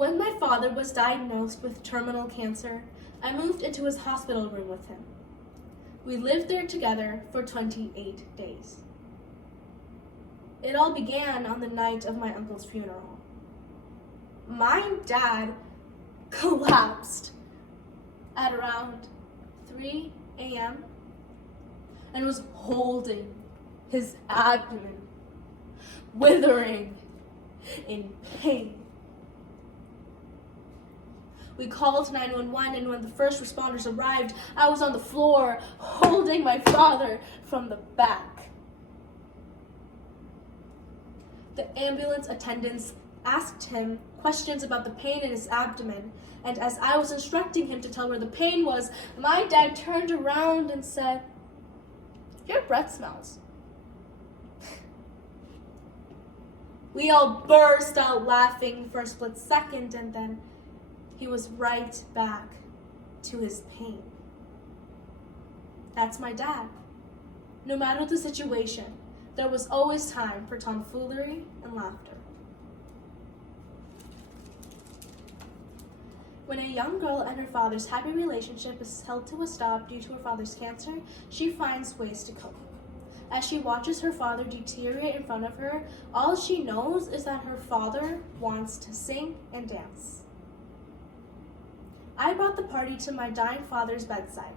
When my father was diagnosed with terminal cancer, I moved into his hospital room with him. We lived there together for 28 days. It all began on the night of my uncle's funeral. My dad collapsed at around 3 a.m. and was holding his abdomen, withering in pain. We called 911, and when the first responders arrived, I was on the floor holding my father from the back. The ambulance attendants asked him questions about the pain in his abdomen, and as I was instructing him to tell where the pain was, my dad turned around and said, "Your breath smells." We all burst out laughing for a split second, and then he was right back to his pain. That's my dad. No matter the situation, there was always time for tomfoolery and laughter. When a young girl and her father's happy relationship is held to a stop due to her father's cancer, she finds ways to cope. As she watches her father deteriorate in front of her, all she knows is that her father wants to sing and dance. I brought the party to my dying father's bedside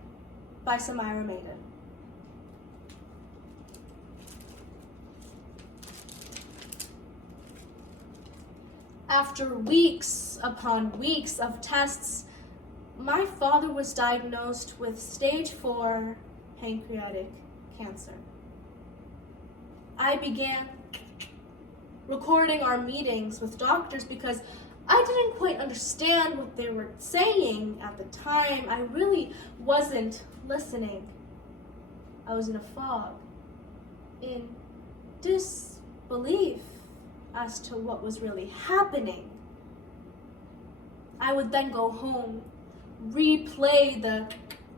by Samira Maiden. After weeks upon weeks of tests, my father was diagnosed with stage 4 pancreatic cancer. I began recording our meetings with doctors because I didn't quite understand what they were saying at the time. I really wasn't listening. I was in a fog, in disbelief as to what was really happening. I would then go home, replay the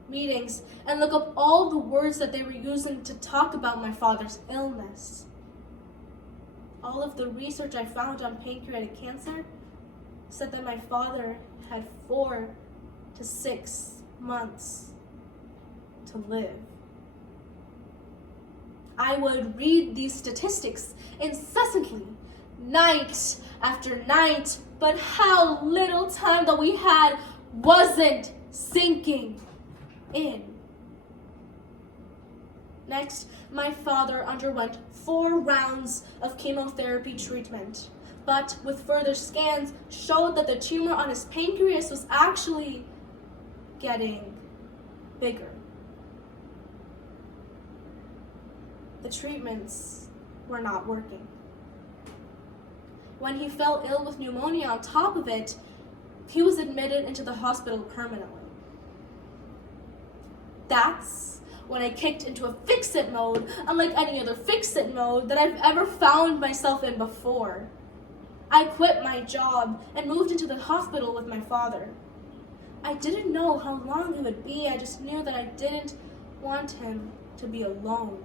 meetings, and look up all the words that they were using to talk about my father's illness. All of the research I found on pancreatic cancer said that my father had 4 to 6 months to live. I would read these statistics incessantly, night after night, but how little time that we had wasn't sinking in. Next, my father underwent 4 rounds of chemotherapy treatment, but with further scans showed that the tumor on his pancreas was actually getting bigger. The treatments were not working. When he fell ill with pneumonia on top of it, he was admitted into the hospital permanently. That's when I kicked into a fix-it mode, unlike any other fix-it mode that I've ever found myself in before. I quit my job and moved into the hospital with my father. I didn't know how long it would be. I just knew that I didn't want him to be alone.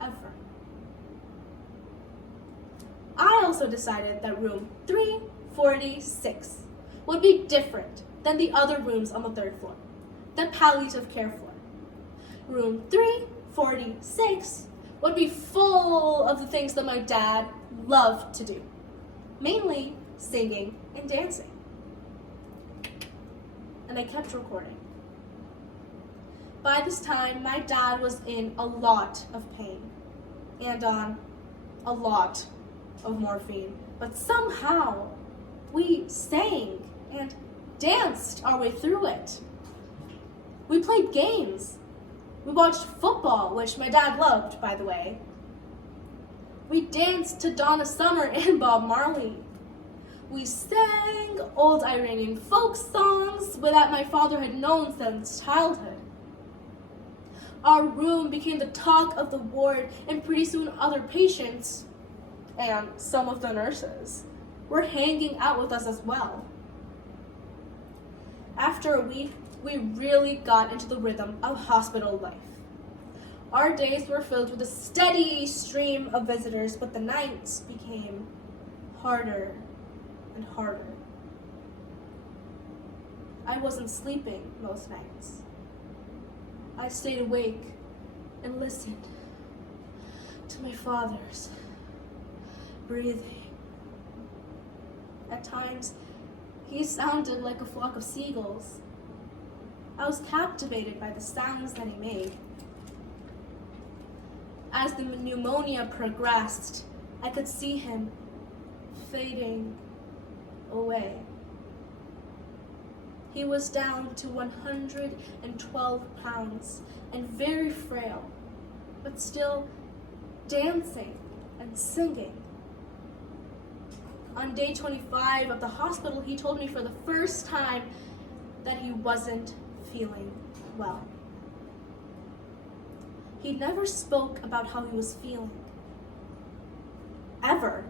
Ever. I also decided that room 346 would be different than the other rooms on the 3rd floor, the palliative care floor. Room 346 would be full of the things that my dad loved to do, mainly singing and dancing. And I kept recording. By this time, my dad was in a lot of pain and on a lot of morphine, but somehow we sang and danced our way through it. We played games. We watched football, which my dad loved, by the way. We danced to Donna Summer and Bob Marley. We sang old Iranian folk songs that my father had known since childhood. Our room became the talk of the ward, and pretty soon other patients, and some of the nurses, were hanging out with us as well. After a week, we really got into the rhythm of hospital life. Our days were filled with a steady stream of visitors, but the nights became harder and harder. I wasn't sleeping most nights. I stayed awake and listened to my father's breathing. At times, he sounded like a flock of seagulls. I was captivated by the sounds that he made. As the pneumonia progressed, I could see him fading away. He was down to 112 pounds and very frail, but still dancing and singing. On day 25 of the hospital, he told me for the first time that he wasn't feeling well. He never spoke about how he was feeling. Ever.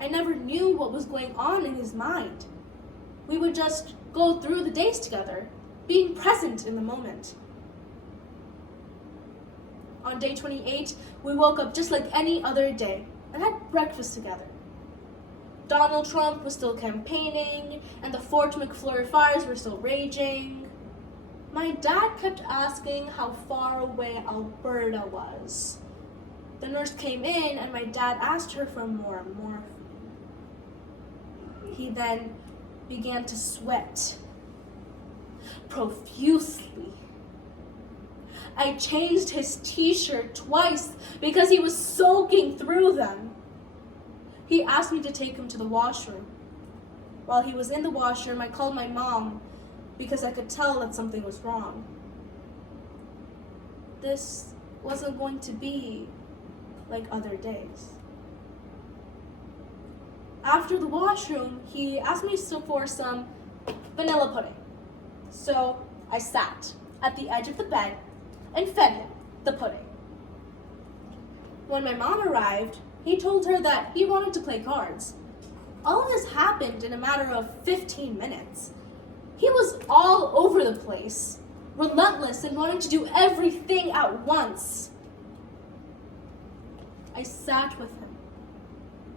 I never knew what was going on in his mind. We would just go through the days together, being present in the moment. On day 28, we woke up just like any other day and had breakfast together. Donald Trump was still campaigning, and the Fort McFlurry fires were still raging. My dad kept asking how far away Alberta was. The nurse came in, and my dad asked her for more morphine. He then began to sweat profusely. I changed his t-shirt twice because he was soaking through them. He asked me to take him to the washroom. While he was in the washroom, I called my mom because I could tell that something was wrong. This wasn't going to be like other days. After the washroom, he asked me for some vanilla pudding. So I sat at the edge of the bed and fed him the pudding. When my mom arrived, he told her that he wanted to play cards. All of this happened in a matter of 15 minutes. He was all over the place, relentless and wanting to do everything at once. I sat with him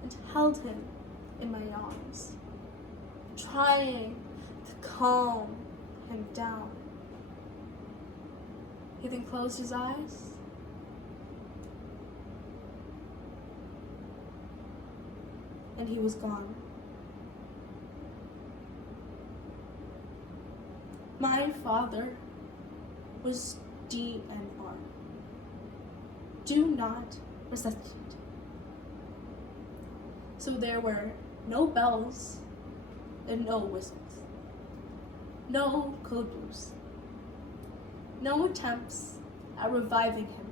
and held him in my arms, trying to calm him down. He then closed his eyes and he was gone. My father was DNR. Do not resuscitate. So there were no bells and no whistles. No code blues. No attempts at reviving him.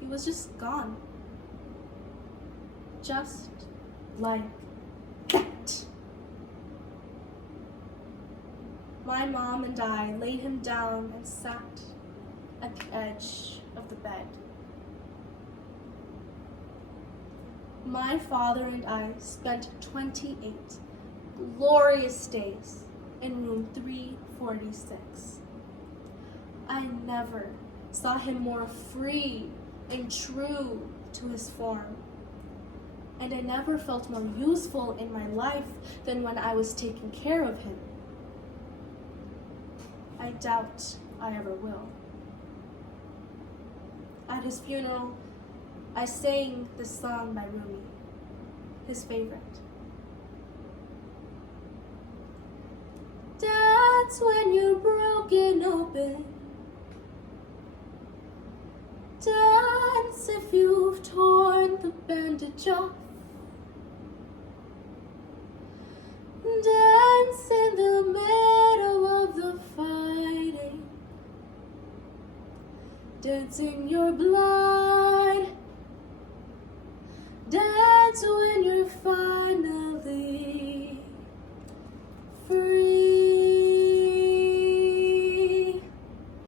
He was just gone. Just like that. My mom and I laid him down and sat at the edge of the bed. My father and I spent 28 glorious days in room 346. I never saw him more free and true to his form. And I never felt more useful in my life than when I was taking care of him. I doubt I ever will. At his funeral, I sang this song by Rumi, his favorite. Dance when you're broken open. Dance if you've torn the bandage off. Dance in the middle of the fighting. Dance in your blood.